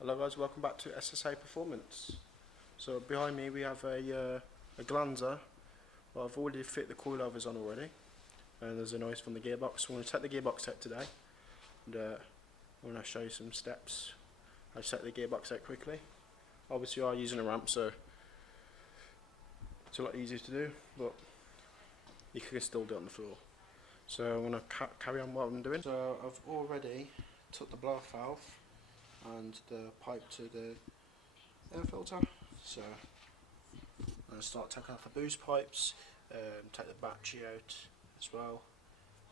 Hello guys, welcome back to SSA Performance. So behind me we have a Glanza. Well, I've already fit the coilovers on already, and there's a noise from the gearbox. So I'm going to take the gearbox out today, and I'm going to show you some steps. I set the gearbox out quickly. Obviously I'm using a ramp, so it's a lot easier to do, but you can still do it on the floor. So I'm going to carry on what I'm doing. So I've already took the blow off valve and the pipe to the air filter. So I'm going to start taking off the boost pipes, take the battery out as well,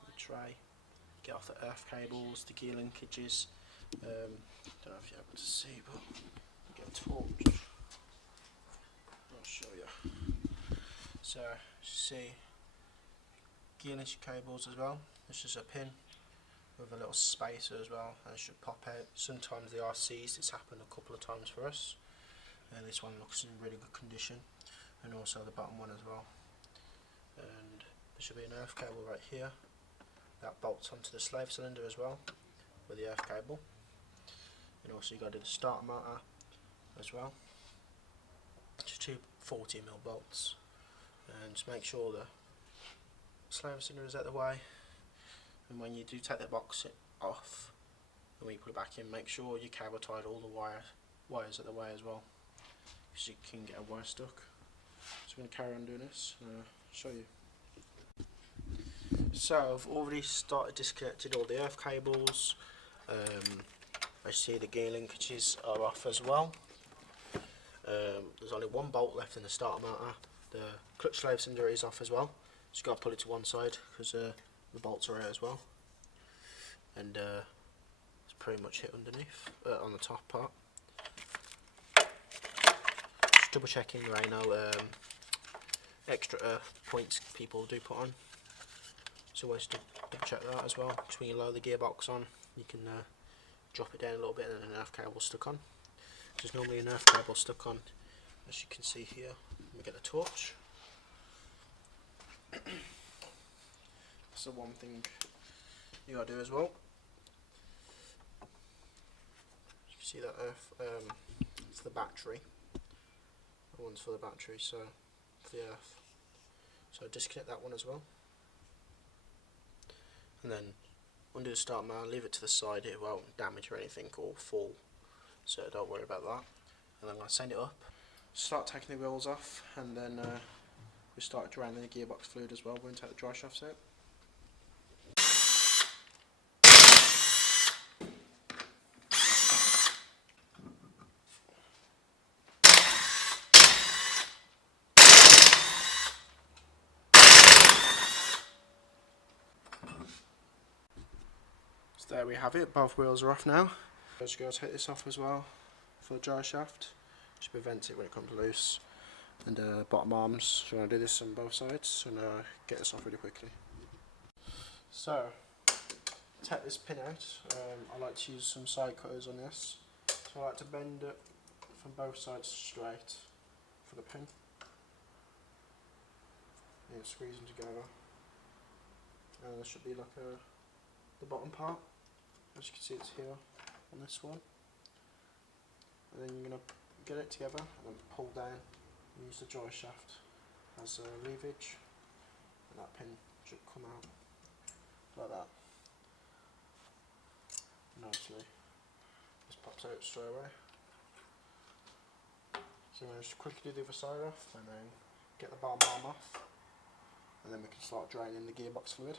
the tray, get off the earth cables, the gear linkages. Don't know if you're able to see, but get a torch. I'll show you. So see, gear linkage cables as well. This is a pin with a little spacer as well, and it should pop out. Sometimes they are seized. It's happened a couple of times for us, and this one looks in really good condition, and also the bottom one as well. And there should be an earth cable right here that bolts onto the slave cylinder as well with the earth cable, and also you got to do the starter motor as well. Just two 40mm bolts, and just make sure the slave cylinder is out of the way. And when you do take the box off, and when you put it back in, make sure you cable tied all the wires out the way as well, because you can get a wire stuck. So I'm going to carry on doing this and show you. So I've already started disconnected all the earth cables. I see the gear linkages are off as well. There's only one bolt left in the starter motor. The clutch slave cylinder is off as well. Just got to pull it to one side because the bolts are out as well, and it's pretty much hit underneath on the top part. Just double checking there ain't no extra earth points people do put on. It's always to double check that as well. Just when you lower the gearbox on, you can drop it down a little bit and then an earth cable stuck on. There's normally an earth cable stuck on, as you can see here. Let me get the torch. So one thing you gotta do as well. You can see that earth for the battery. That one's for the battery, so for the earth. So disconnect that one as well, and then undo the start motor. Leave it to the side. It won't damage or anything or fall, so don't worry about that. And I'm gonna send it up. Start taking the wheels off, and then we start draining the gearbox fluid as well. We're going to take the dry shafts out. So there we have it, both wheels are off now. I'm just going to take this off as well for the dry shaft, to prevent it when it comes loose. And bottom arms, so I'm going to do this on both sides and get this off really quickly. So, take this pin out. I like to use some side cutters on this. So I like to bend it from both sides straight for the pin. And squeeze them together. And there should be like the bottom part. As you can see, it's here on this one. And then you're going to get it together and then pull down. Use the dry shaft as a leverage, and that pin should come out like that. Nicely, this pops out straight away. So I'm going to just quickly do the other side off, and then get the bottom arm off, and then we can start draining the gearbox fluid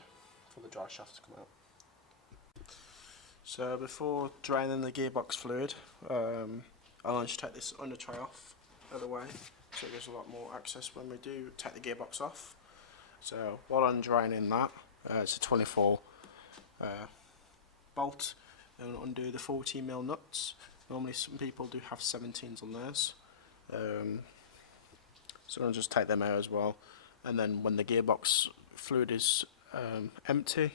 for the dry shaft to come out. So before draining the gearbox fluid, I'll just take this under tray off out of the way, so there's a lot more access when we do take the gearbox off. So while I'm draining that, it's a 24 bolt, and undo the 40mm nuts. Normally some people do have 17s on theirs, so I'll just take them out as well. And then when the gearbox fluid is empty,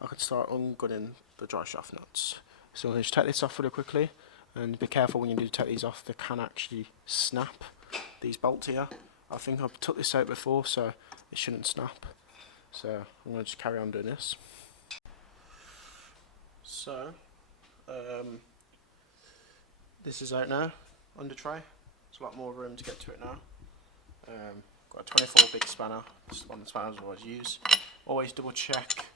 I can start ungunning the dry shaft nuts. So I'm going to just take this off really quickly, and be careful when you do take these off, they can actually snap. These bolts here, I think I've took this out before, so it shouldn't snap. So I'm going to just carry on doing this. So this is out now, under tray. There's a lot more room to get to it now. Got a 24 big spanner, this is one of the spanners I always use. Always double check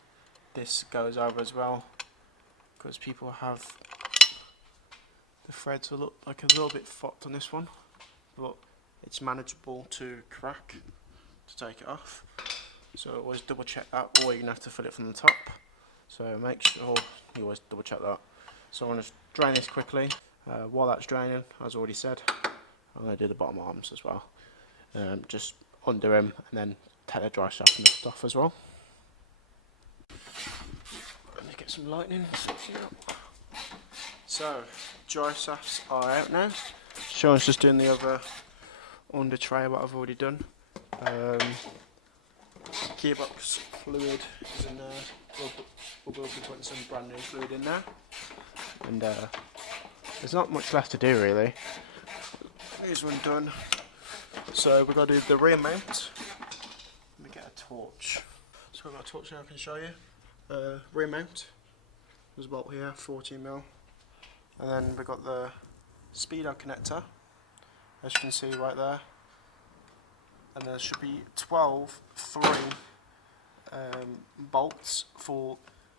this goes over as well, because people have the threads will look like a little bit fucked on this one, but it's manageable to crack to take it off. So always double check that, or you're going to have to fill it from the top. So make sure you always double check that. So I'm going to drain this quickly. While that's draining, as I already said, I'm going to do the bottom arms as well. Just undo them and then take the dry shaft and lift off as well. Let me get some lightning. So dry shafts are out now. Sean's just doing the other under tray what I've already done. Gearbox fluid is in there. We'll be putting some brand new fluid in there. And there's not much left to do really. Here's one done. So we've got to do the rear mount. Let me get a torch. So I've got a torch now I can show you. Rear mount. There's a bolt here, 14mm. And then we've got the speedo connector, as you can see right there. And there should be 12 bolts for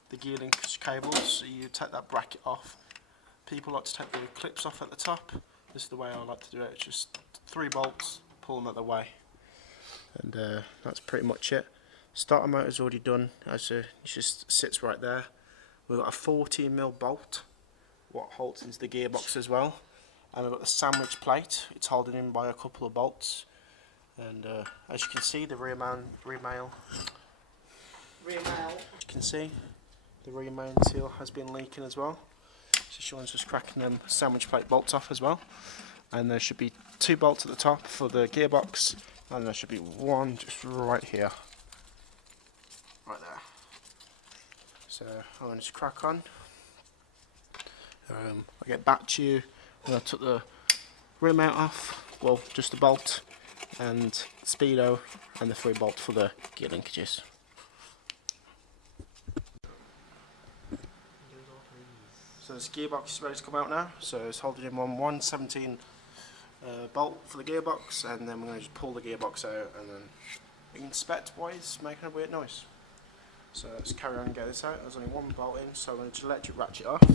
the gear linkage cables. So you take that bracket off. People like to take the clips off at the top. This is the way I like to do it. It's just 3 bolts, pull them out of the way, and that's pretty much it. Starter motor's already done, it just sits right there. We've got a 14mm bolt, what holds into the gearbox as well, and we've got the sandwich plate. It's holding in by a couple of bolts, and as you can see, the rear mount seal has been leaking as well. So Sean's just cracking them sandwich plate bolts off as well. And there should be 2 bolts at the top for the gearbox, and there should be one just right here. Right there. So I'm going to just crack on. I'll get back to you when I took the rear mount off, well, just the bolt, and speedo, and the 3 bolts for the gear linkages. So this gearbox is ready to come out now, so it's holding in on 117 bolt for the gearbox, and then we're going to just pull the gearbox out, and then inspect why it's making a weird noise. So let's carry on and get this out. There's only 1 bolt in, so I'm going to just electric ratchet off. So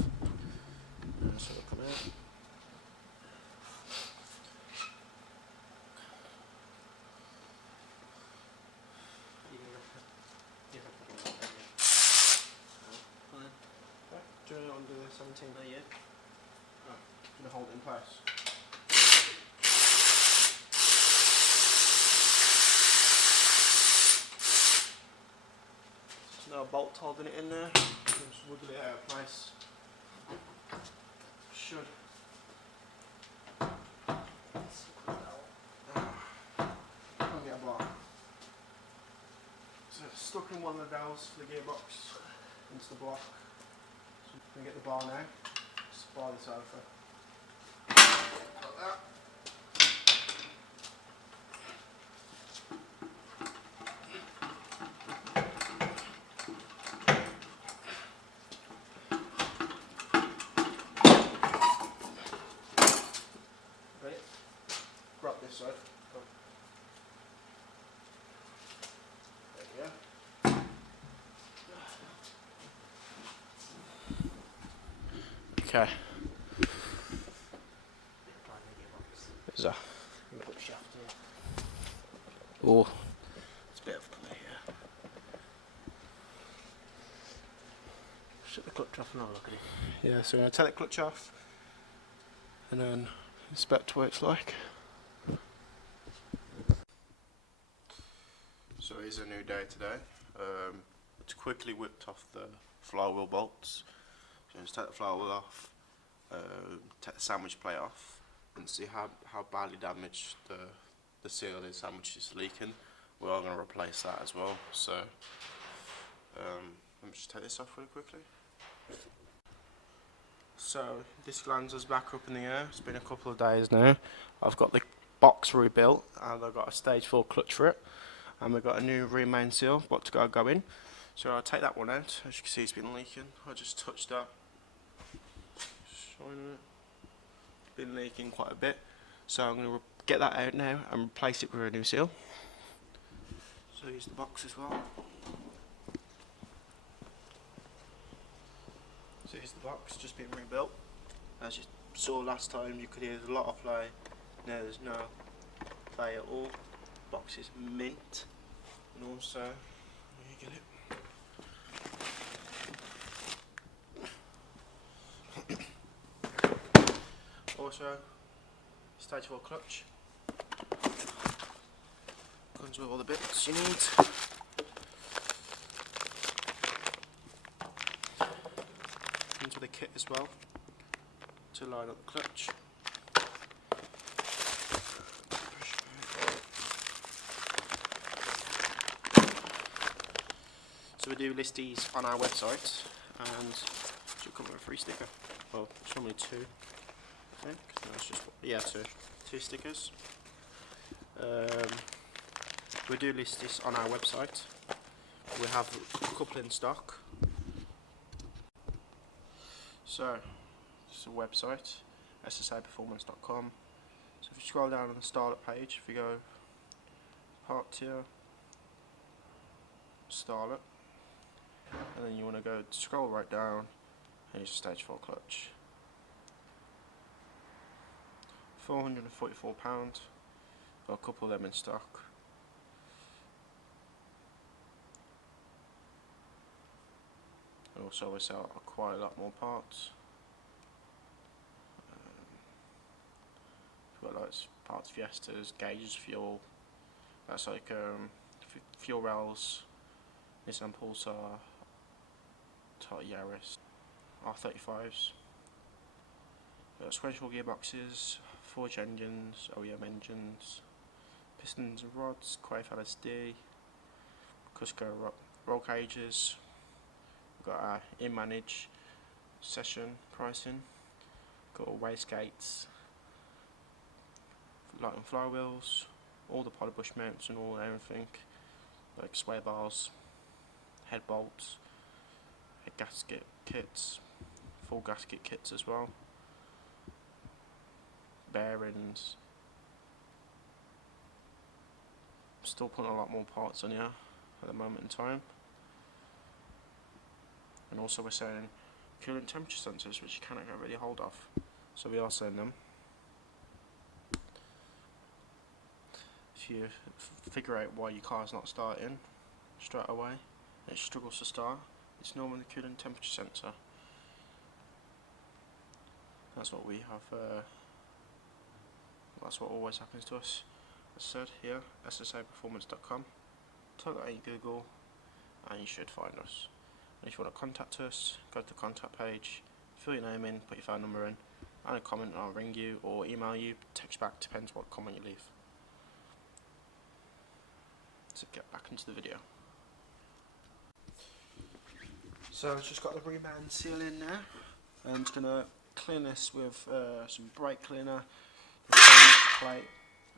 it'll come out. Do you want to undo the 17 there yet? Oh, going to hold it in place. There's no bolt holding it in there. Just wiggle it out of place. Should. Can't get a block. So it's stuck in one of the dowels for the gearbox into the block. So we can get the bar now. Just bar this over. Like that. Grab this side. Oh. There we go. Okay. There's a little shaft here. Oh, it's a bit of play here. Shut the clutch off and I'll look at it. Yeah, so I'm going to take the clutch off and then inspect what it's like. So it's a new day today. It's quickly whipped off the flywheel bolts. So just take the flywheel off, take the sandwich plate off, and see how badly damaged the seal of the sandwich is leaking. We are going to replace that as well. So let me just take this off really quickly. So this Glanza's back up in the air. It's been a couple of days now. I've got the box rebuilt and I've got a stage 4 clutch for it, and we've got a new rear main seal what to go in. So I'll take that one out. As you can see, it's been leaking. I just touched that, shining it. been leaking quite a bit, so I'm going to get that out now and replace it with a new seal. So here's the box as well. So here's the box, just been rebuilt. As you saw last time, you could hear there's a lot of play. Now there's no play at all. Box is mint, and also, let me get it. Also, stage 4 clutch. Comes with all the bits you need. Comes with a kit as well to line up the clutch. So we do list these on our website, and it should come with a free sticker. Well, it's normally 2. I think. No, it's just, yeah, two stickers. We do list this on our website. We have a couple in stock. So, this is a website, ssiperformance.com. So if you scroll down on the startup page, if you go part tier, startup, and then you want to go scroll right down, and it's stage 4 clutch. £444, got a couple of them in stock. And also we sell quite a lot more parts. We've got like parts, Fiestas, gauges, fuel. That's like fuel rails, Nissan Pulsar, Toyota Yaris, R35s. Sequential gearboxes, forged engines, OEM engines, pistons and rods, Quaif LSD, Cusco roll cages. We've got our in-manage session pricing, got all wastegates, light and flywheels, all the poly bush mounts and all everything, like sway bars, head bolts, head gasket kits, full gasket kits as well, bearings. Still putting a lot more parts on here at the moment in time. And also we're selling coolant temperature sensors, which you cannot get really hold of, so we are selling them. If you figure out why your car's not starting straight away, it struggles to start, it's normally the coolant temperature sensor. That's what we have, that's what always happens to us. As I said here, ssiperformance.com, type that in Google and you should find us. And if you want to contact us, go to the contact page, fill your name in, put your phone number in, and a comment, and I'll ring you or email you, text back, depends what comment you leave. So get back into the video. So I've just got the rebound seal in there. I'm just going to clean this with some brake cleaner, the plate,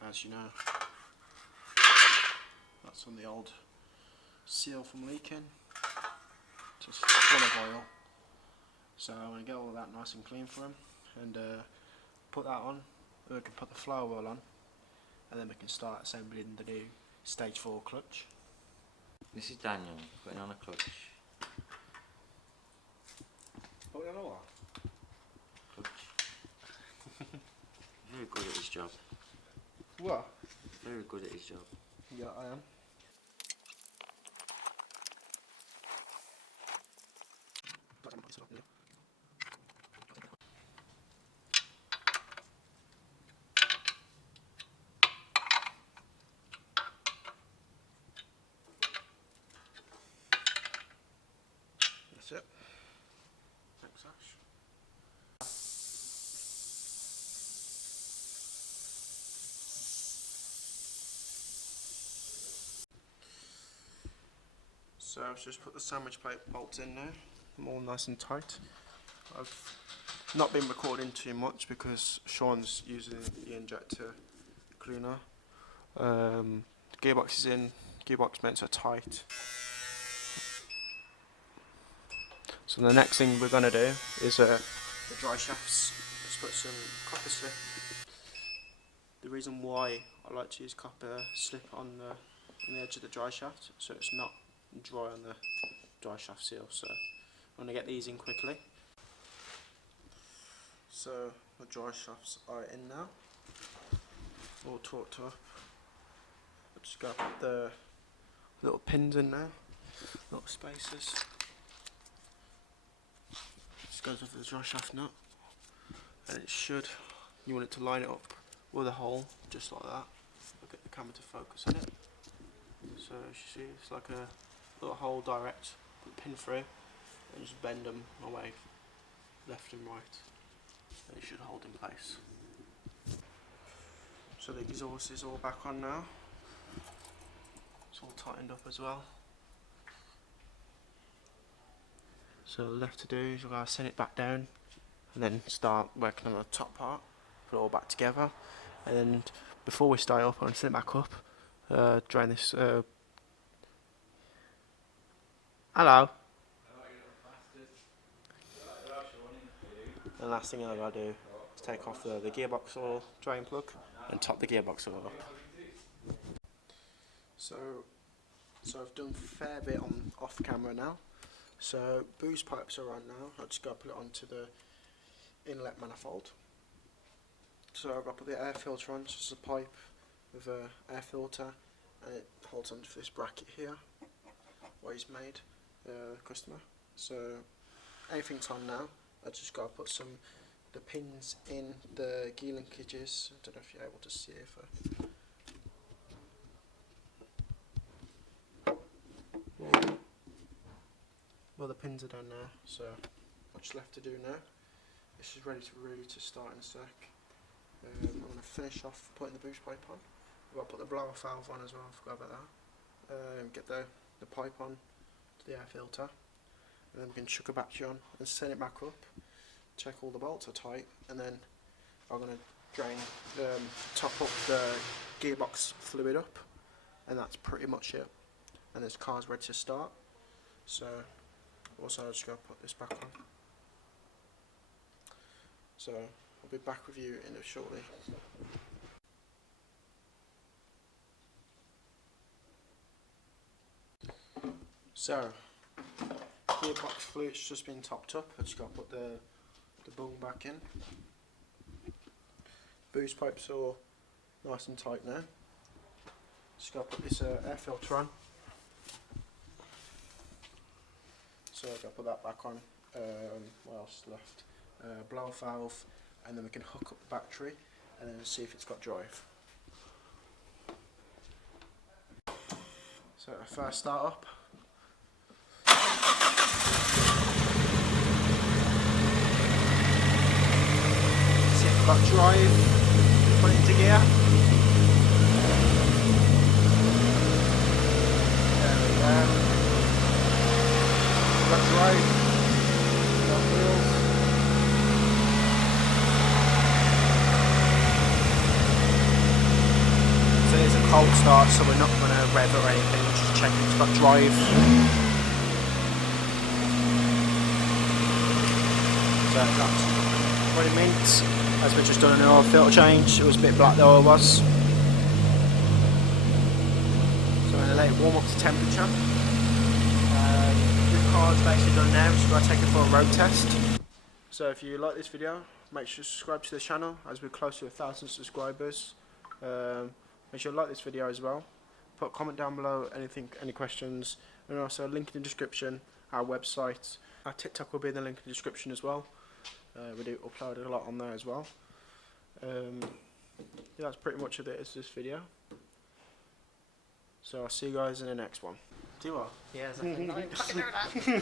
as you know. That's on the old seal from leaking. Just full of oil. So I'm going to get all of that nice and clean for him and put that on. We can put the flywheel on and then we can start assembling the new stage 4 clutch. This is Daniel putting on a clutch. Putting on a what? Clutch. Very good at his job. What? Very good at his job. Yeah, I am. That's it. Thanks, Ash. So I've just put the sandwich plate bolts in now. I'm all nice and tight. I've not been recording too much because Sean's using the injector cleaner. Gearbox is in, gearbox mounts are tight. So the next thing we're going to do is the dry shafts put some copper slip. The reason why I like to use copper slip on the edge of the dry shaft, so it's not dry on the dry shaft seal. So I'm going to get these in quickly. So the dry shafts are in now, all torqued up. I'll just got the little pins in there, little spacers. Just goes over the dry shaft nut, and it should, you want it to line it up with a hole, just like that. I'll get the camera to focus on it. So as you see, it's like a little hole direct, put the pin through, and just bend them away, left and right, and it should hold in place. So the exhaust is all back on now. It's all tightened up as well. So left to do is you're going to send it back down and then start working on the top part, put it all back together, and then before we start up, I'm going to send it back up, drain this. Hello. The last thing I've got to do is take off the gearbox oil drain plug and top the gearbox oil up. So I've done a fair bit on off camera now. So boost pipes are on now. I've just got to put it onto the inlet manifold. So I've got to put the air filter on, just a pipe with an air filter, and it holds onto this bracket here, what he's made, the customer. So everything's on now. I've just got to put the pins in the gear linkages. I don't know if you're able to see it. Well, the pins are done now, so what's left to do now? This is ready to start in a sec. I'm going to finish off putting the boost pipe on. I've got to put the blower valve on as well, I forgot about that. Get the pipe on to the air filter, and then we can chuck a battery on and send it back up, check all the bolts are tight, and then I'm going to top up the gearbox fluid up, and that's pretty much it. And this car's ready to start. So also I'll just go put this back on. So I'll be back with you in a shortly. So gearbox fluid's just been topped up. I just got to put the bung back in. Boost pipes are all nice and tight now. Just got to put this air filter on. So I've got to put that back on. What else is left? Blower valve, and then we can hook up the battery and then see if it's got drive. So first start up. See if it's got drive. Put it into gear. There we go. Got drive. Got wheels. So it's a cold start, so we're not going to rev or anything, we're just checking it's got drive. So that's 20 minutes, as we've just done an oil filter change. It was a bit black, the oil was. So we're going to let it warm up to temperature. The car's basically done now, so we're going to take it for a road test. So if you like this video, make sure to subscribe to the channel, as we're close to 1,000 subscribers. Make sure to like this video as well. Put a comment down below, any questions, and also a link in the description, our website. Our TikTok will be in the link in the description as well. We do upload a lot on there as well. Yeah, that's pretty much it is this video. So I'll see you guys in the next one. Do you what? Yeah, exactly.